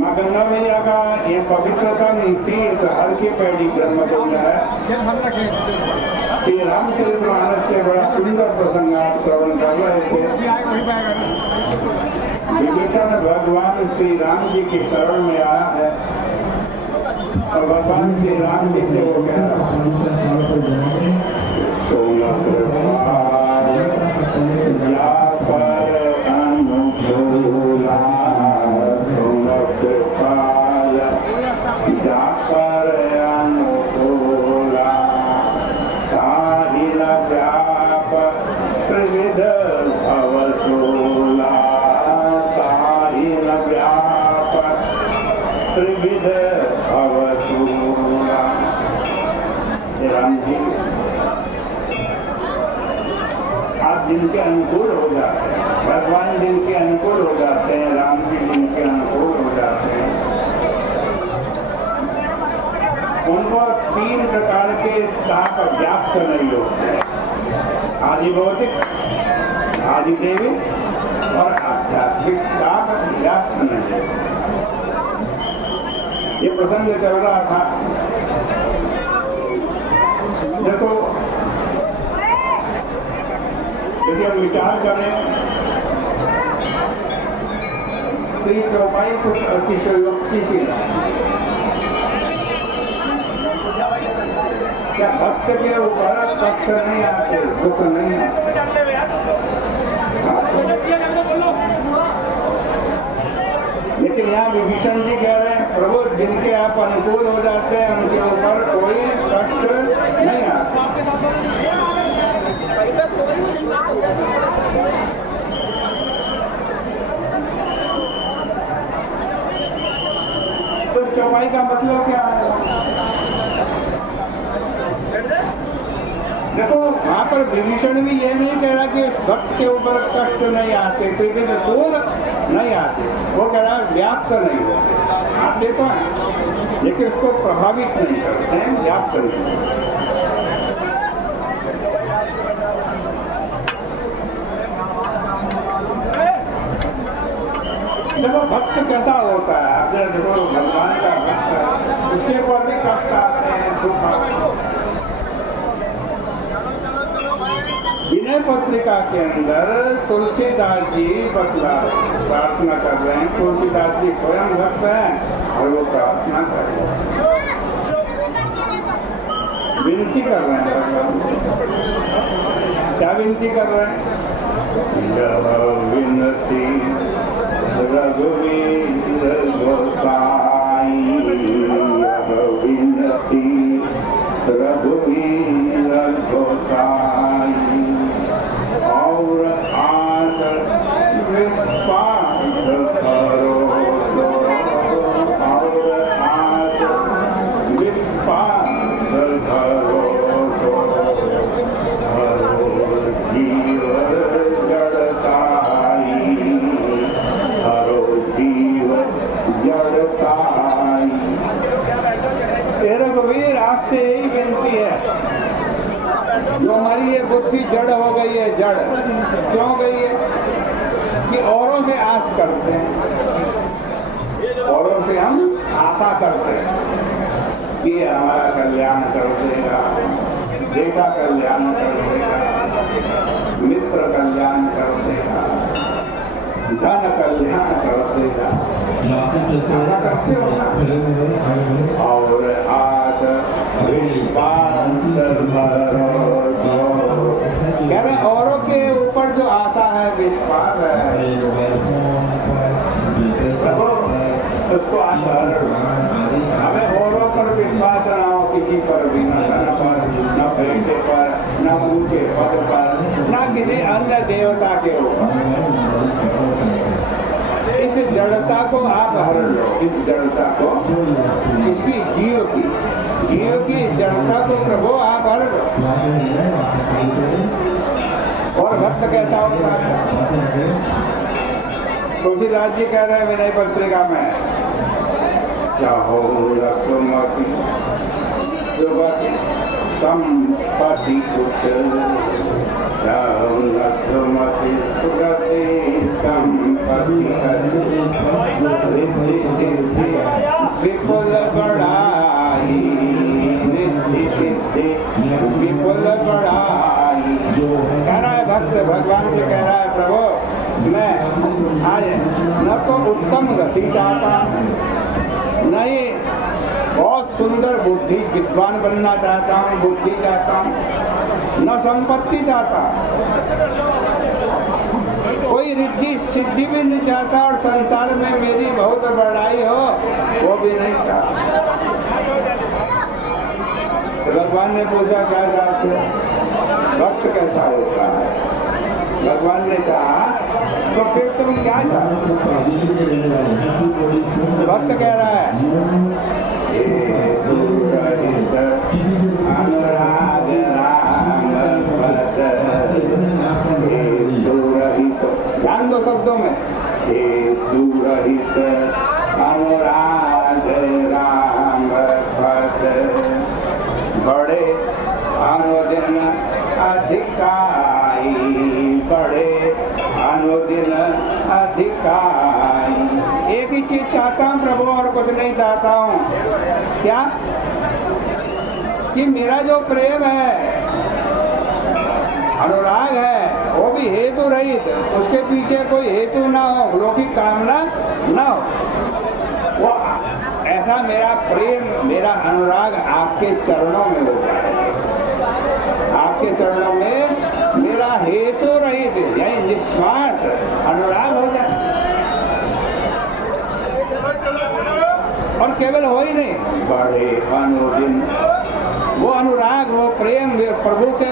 माँ गंगा मैया का ये पवित्रता तीर्थ हर के पैड़ी ब्रह्मकुंड है। श्री रामचरितमानस से बड़ा सुंदर प्रसंग आप श्रवण कर रहे थे। विभीषण भगवान श्री राम जी की शरण में आया है और भगवान श्री राम जी से वो कह रहा राम जी आप जिनके अनुकूल हो जाते हैं, भगवान जिनके अनुकूल हो जाते हैं, राम जी जिनके अनुकूल हो जाते हैं, उनको 3 प्रकार के ताप व्याप्त नहीं होते हैं। आदि भौतिक, आदि देवी और आध्यात्मिक ताप व्याप्त नहीं होते। ये प्रसंग चल रहा था। देखो यदि हम विचार करें तो ये चौपाई कुछ अतिशयोक्ति की है। क्या भक्त के ऊपर कष्ट नहीं आते, दुख नहीं आते? लेकिन यहाँ विभीषण जी कह रहे हैं प्रभु जिनके आप अनुकूल हो जाते हैं उनके ऊपर कोई कष्ट नहीं आता। तो चौपाई का मतलब क्या है? देखो वहां पर विभीषण भी ये नहीं कह रहा कि भक्त के ऊपर कष्ट नहीं आते, पृथ्वी में सूल नहीं आते, वो कह रहा व्याप्त नहीं होते, आते तो हैं लेकिन उसको प्रभावित नहीं करते हैं, व्याप्त नहीं। देखो भक्त कैसा होता है, आप जरा देखो भगवान का भक्त है, उसके ऊपर भी कष्ट आते हैं, दुख आते हैं। विनय पत्रिका के अंदर तुलसीदास जी बतला प्रार्थना कर रहे हैं। तुलसीदास जी स्वयं भक्त हैं और वो प्रार्थना कर रहे हैं, विनती कर रहे हैं। क्या विनती कर रहे हैं? विनती रघुवीर गोसाई, विनती रघुवीर गोसाई, और आस विश्वास करो, और आस विश्वास करो, हरो जीव जड़ताई, हरो जीव जड़ताई। रघुवीर आपसे यही विनती है, जो हमारी ये बुद्धि जड़ हो गई है, जड़ क्यों गई है कि औरों से आस करते हैं, औरों से हम आशा करते हैं कि हमारा कल्याण कर देगा, बेटा कल्याण कर देगा, मित्र कल्याण कर देगा, धन कल्याण कर देगा, ऐसा करते हो ना। और आस विश्वास कह रहे औरों के ऊपर जो आशा है, विश्वास है, उसको हमें औरों पर विश्वास ना हो, किसी पर भी, न धन पर, न बेटे पर, न ऊंचे पद पर, न किसी अन्य देवता के ऊपर। जड़ता को आप हर लो, इस जड़ता को, इसकी जीव की जड़ता को प्रभु आप हर लो। और भक्त कैसा होता है? तुलसीदास जी कह रहे हैं विनय पत्रिका में, चाहो रसमति सुमति संपत्ति कुछ, चाहो रसमति सुगति संपत्ति रिद्धि सिद्धि विपुल बड़ाई, रिद्धि सिद्धि विपुल बड़ाई। कह रहा है भक्त भगवान से कह रहा है, प्रभु मैं आज न तो उत्तम गति चाहता हूँ, नहीं बहुत सुंदर बुद्धि विद्वान बनना चाहता हूँ, बुद्धि चाहता हूँ, न संपत्ति चाहता, कोई रिद्धि सिद्धि भी नहीं चाहता, और संसार में मेरी बहुत बड़ाई हो वो भी नहीं चाहता। तो भगवान ने पूछा क्या चाहते हो? भक्त कैसा होता है? भगवान ने कहा तो फिर तुम क्या चाहते? भक्त कह रहा है, अनुराग राम पद, ध्यान दो शब्दों में, हे दूरहित अनुराग राम पद, बड़े अनुदिन अधिकाई, बड़े अनुदिन अधिकाई। एक ही चीज चाहता हूँ प्रभु, और कुछ नहीं चाहता हूँ। क्या? कि मेरा जो प्रेम है, अनुराग है, वो भी हेतु रहित, उसके पीछे कोई हेतु ना हो, लौकिक कामना ना हो। वो ऐसा मेरा प्रेम, मेरा अनुराग आपके चरणों में हो जाए, आपके चरणों में मेरा हेतु रहित यानी निस्वार्थ अनुराग हो जाए। और केवल हो ही नहीं, बड़े अनुदिन वो अनुराग, वो प्रेम प्रभु से